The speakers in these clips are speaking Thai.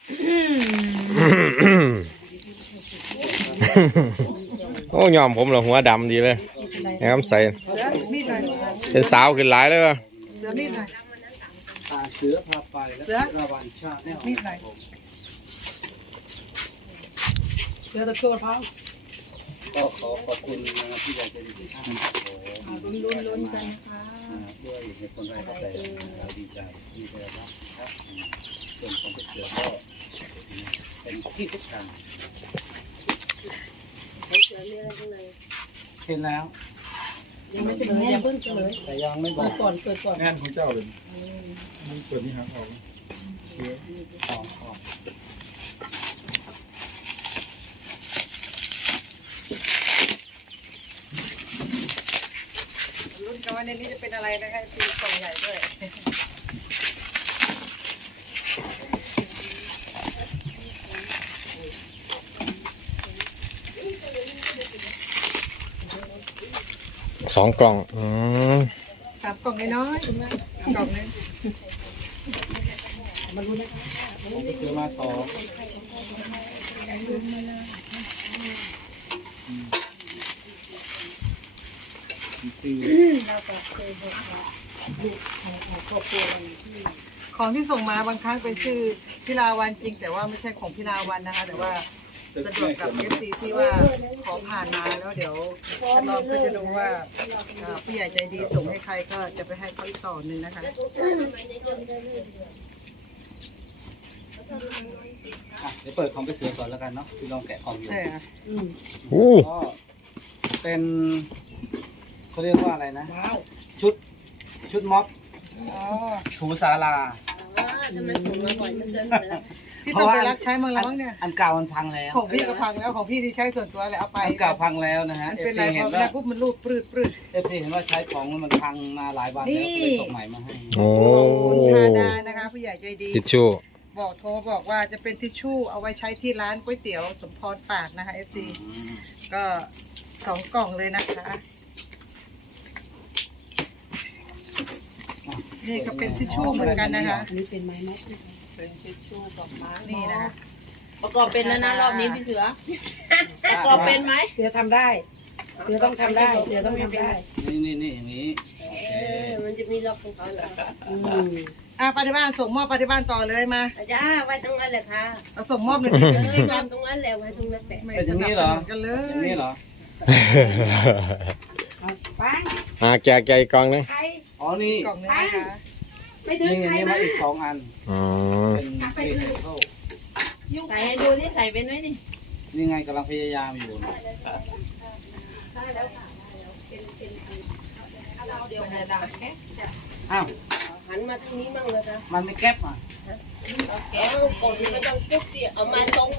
โอ้ยอมผมเหรอหัวดำดีเลยนะครับใส่เป็นสาวขึ้นหลายเลยว่ะเสือมีดหน่อยเสือพาไปและระวันชาแนลมีดหน่อยเสือตะโกนพังก็ขอขอบคุณนะครับที่อยากจะดีท่านลุ้นกันนะคะด้วยเหตุผลอะไรก็แต่เราดีใจที่ได้รับครับส่วนของเสือก็เป็นที่ทุกทางเห็นแล้วยังไม่เฉลยยังเพิ่งเฉลยแต่ยังไม่บอกก่อนเปิดก่อนงานของเจ้าเลยมันเปิดนี่หางออกลุ้นกันว่าในนี้จะเป็นอะไรนะคะตีกล่องใหญ่ด้วย 2 กล่อง 3 กล่องน้อยๆกล่องนึงผมไปซื้อมา2 ของที่ส่งมาบางครั้งเป็นชื่อพิลาวันจริงแต่ว่าไม่ใช่ของพิลาวันนะคะแต่ว่าสะดวกกับ FC ที่ว่าขอผ่านมาแล้วเดี๋ยวน้องก็จะดูว่าผู้ใหญ่ใจดีส่งให้ใครก็จะไปให้เขาอีกต่อหนึ่งนะคะเดี๋ยวเปิดของไปเสือก่อนแล้วกันเนาะพี่ลองแกะกล่องอยู่ใช่ค่ะก็เป็นเขาเรียกว่าอะไรนะชุดม็อบถูศาลาทำไมผมมาบ่อยจังเลยพี่ต้องไปรักใช้มั้งแล้วมั้งเนี่ยอันเก่ามันพังแล้วของพี่ก็พังแล้วของพี่ที่ใช้ส่วนตัวเลยเอาไปอันเก่าพังแล้วนะฮะเป็นไรพอแล้วปุ๊บมันรูดปลื้ดเห็นว่าใช้ของมันพังมาหลายวันแล้วก็เลยส่งใหม่มาให้โอ้คุณธาดานะคะผู้ใหญ่ใจดีทิชชู่โทรบอกว่าจะเป็นทิชชู่เอาไว้ใช้ที่ร้านก๋วยเตี๋ยวสมพรปากนะคะ FC ก็2 กล่องเลยนะคะนี่ก็เป็นทิชชู่เหมือนกันนะคะนี่เป็นไม้ม็อบเป็นทิชชู่ดอกไม้นี่นะคะประกอบเป็นแล้วนะรอบนี้พี่เสือประกอบเป็นไหมเสือทำได้เสือต้องทำได้เสือต้องทำได้นี่อย่างนี้มันจะมีล็อกของเขาเหรอปฏิบัติส่งมอบปฏิบัติต่อเลยมาจ้าไว้ตรงนั้นแหละค่ะเอาส่งมอบเลยตรงนั้นแหละไว้ตรงนั้นแหละเป็นอย่างนี้เหรอกันเลยอย่างนี้เหรอแกะอีกกล่องนึงอ๋อนี่กล่องนึงนะคะนี่อย่างนี้มาอีก2 อันเป็นเศษเข้าใส่ให้ดูนี่ใส่เป็นไหมนี่ไงกำลังพยายามอยู่อ้าวหันมาทางนี้มั่งเลยจ้ะมันไม่แก๊บอ่ะแกะกดมันต้องปุ๊บเดียวเอามาตรง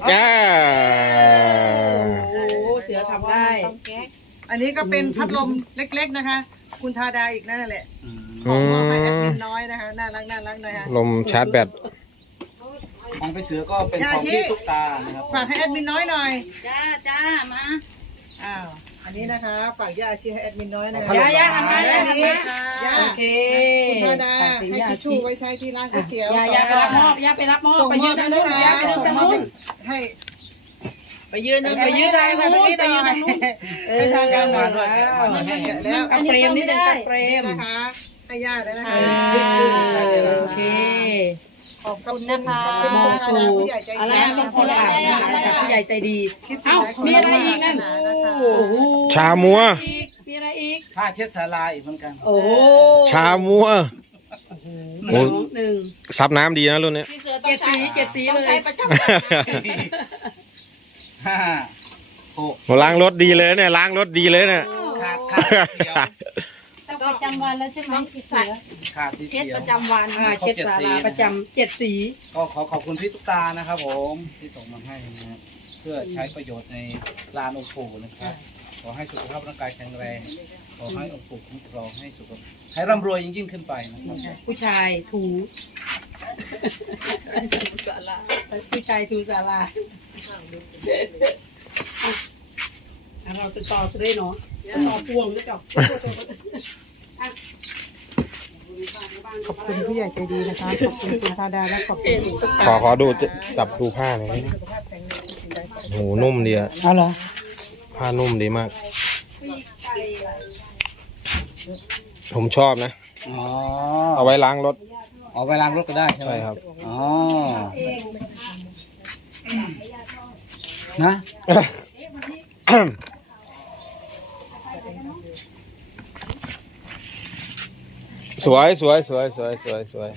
โอ้เสือทำได้อันนี้ก็เป็นพัดลมเล็กๆนะคะคุณธาดาอีกนั่นแหละของมอบให้แอดมินน้อยนะคะน่ารักนะคะลมชาร์จแบตของไปเสือก็เป็นของที่ตุ๊กตานะครับฝากให้แอดมินน้อยหน่อยจ้ามาอันนี้นะคะฝากย่าชีให้แอดมินน้อยนะย่าทำได้ดีย่าโอเคคุณธาดาให้ทิชชู่ไว้ใช้ที่ร้านก๋วยเตี๋ยวย่าไปรับมอบส่งมอบกันด้วยนะส่งมอบให้ไปยืนได้ไปยืนได้ไปทางการมาด้วยแล้วเอาเฟรมนี่ได้เฟรมนะคะให้ย่าได้นะคะโอเคขอบคุณนะคะผู้ใหญ่ใจดีอะไรชมพูแล้วผู้ใหญ่ใจดีมีอะไรอีกนั่นชามัวมีอะไรอีกผ้าเช็ดศาลาอีกเหมือนกันโอ้ชามัว 1 ซับน้ำดีนะรุ่นนี้ 7 สีเลยใช้ประจำล้างรถดีเลยเนี่ยล้างรถดีเลยเนี่ยประจำวันแล้วใช่ไหมเช็ดประจำวันเช็ดศาลาประจำ7 สีก็ขอบคุณพี่ตุ๊กตานะครับผมที่ส่งมาให้นะครับเพื่อใช้ประโยชน์ในลานองค์ปู่นะครับขอให้สุขภาพร่างกายแข็งแรงขอให้องค์ปู่คุ้มครองให้สุขให้ร่ำรวยยิ่งขึ้นไปนะครับผู้ชายถูศาลาผู้ชายถูศาลาเราติดต่อซะเลยเนาะต่อพวงด้วยจ้ะขอบคุณผู้ใหญ่ใจดีนะคะขอบคุณคุณธาดาและขอบคุณขอดูจับดูผ้าหน่อยโหนุ่มดีอะเอาเหรอผ้านุ่มดีมาก ผมชอบนะอ๋อเอาไว้ล้างรถเอาไปล้างรถก็ได้ใช่ไหมใช่ครับอ๋อนะสวยสวยสวยสวยสวยสวย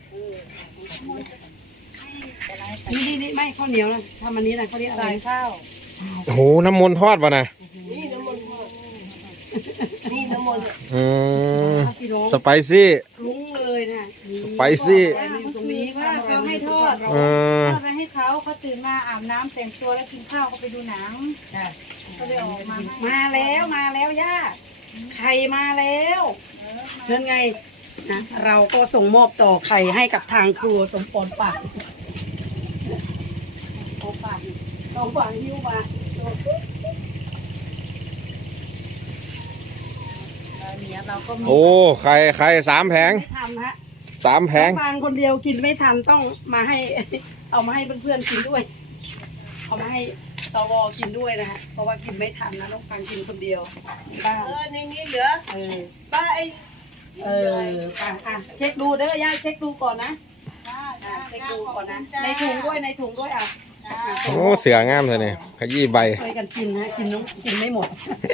นี่ไม่ข้าวเหนียวนะทำอันนี้นะเขาเรียกอะไรข้าวโหน้ำมนต์ทอดป่ะนะอืมสไปซี่รุ้งเลยนะสไปซี่ตรงนี้ว่าเขาให้ทอดเออทอดไปให้เขาตื่นมาอาบน้ำแต่งตัวแล้วกินข้าวเขาไปดูหนังก็เลยออกมาให้มาแล้วย่าไข่มาแล้วนั่นไงนะเราก็ส่งมอบต่อไข่ให้กับทางครัวสมพรปากโอ้ปากสองฝั่งหิ้วมาโอ้ไข่3 แผงไม่ทันฮะ 3 แผงฟางคนเดียวกินไม่ทันต้องมาให้ เอามาให้เพื่อนๆกินด้วย เอามาให้สวกินด้วยนะฮะเพราะว่ากินไม่ทันนะน้องฟางกินคนเดียวป้าในนี้เหลือป้าป้าเช็คดูเด้อย่าเช็คดูก่อนนะเช็คดูก่อนนะในถุงด้วยอ่ะโอ้เสืองามเลยเนี่ยขยี้ใบช่วยกันกินนะกินไม่หมด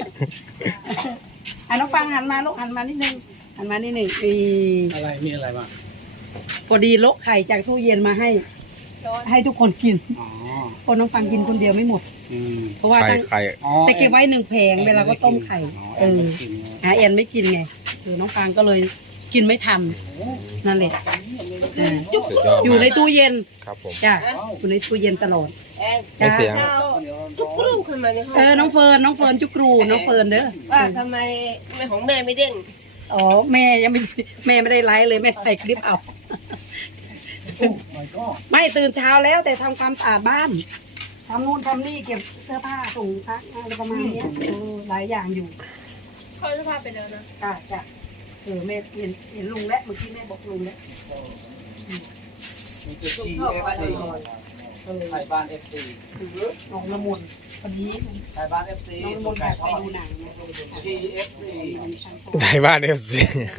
น้องฟางหันมาลูกหันมานิดนึงอะไรมีอะไรบ้างพอดีโละไข่จากตู้เย็นมาให้ทุกคนกินอ๋อคนน้องฟังกินคนเดียวไม่หมดอืมเพราะว่าไข่อ๋อแต่เก็บไว้1 แผงเวลาก็ต้มไข่แอนไม่กินแอนไม่กินไงน้องฟังก็เลยกินไม่ทันนั่นแหละสุดยอดอยู่ในตู้เย็นครับผมจ้ะอยู่ในตู้เย็นตลอดไม่เสียงจุกกรูขึ้นมาในห้องน้องเฟิร์นจุกรูน้องเฟิร์นเด้อว่าทำไมของแม่ไม่เด้งอ๋อแม่ไม่ได้ไลฟ์เลยแม่ถ่ายคลิปเอาไม่ตื่นเช้าแล้วแต่ทำความสะอาดบ้านทำนู่นทำนี่เก็บเสื้อผ้าส่งซักอะไรประมาณเนี้ยหลายอย่างอยู่เขาจะพาไปแล้วนะจ้ะแม่เห็นลุงแล้วเมื่อกี้แม่บอกลุงแล้วมีตัว GFC ไทยบ้าน FC น้องละมุนวันนี้ไทยบ้าน FC น้องละมุนไปดูหนังนะ GFC ไทยบ้านเอฟซี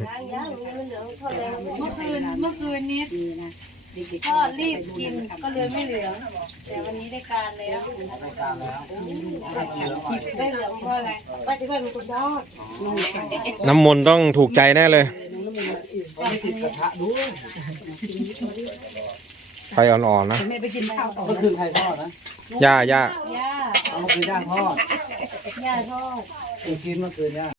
เมื่อคืนนี้นี่นะเด็กๆก็รีบกินก็เลยไม่เหลืองแต่วันนี้ได้การแล้วรายการแล้วได้เหลืองเพราะอะไรป้าจะเป็นคนทอดน้ำมนต์ต้องถูกใจแน่เลยไม่ติดกระทะด้วยไฟอ่อนๆนะแม่ไปกินข้าวต่อก็คือไทยทอดนะย่าย่าเอาคือย่างทอดย่าทอดกี่ชิ้นเมื่อคืนย่า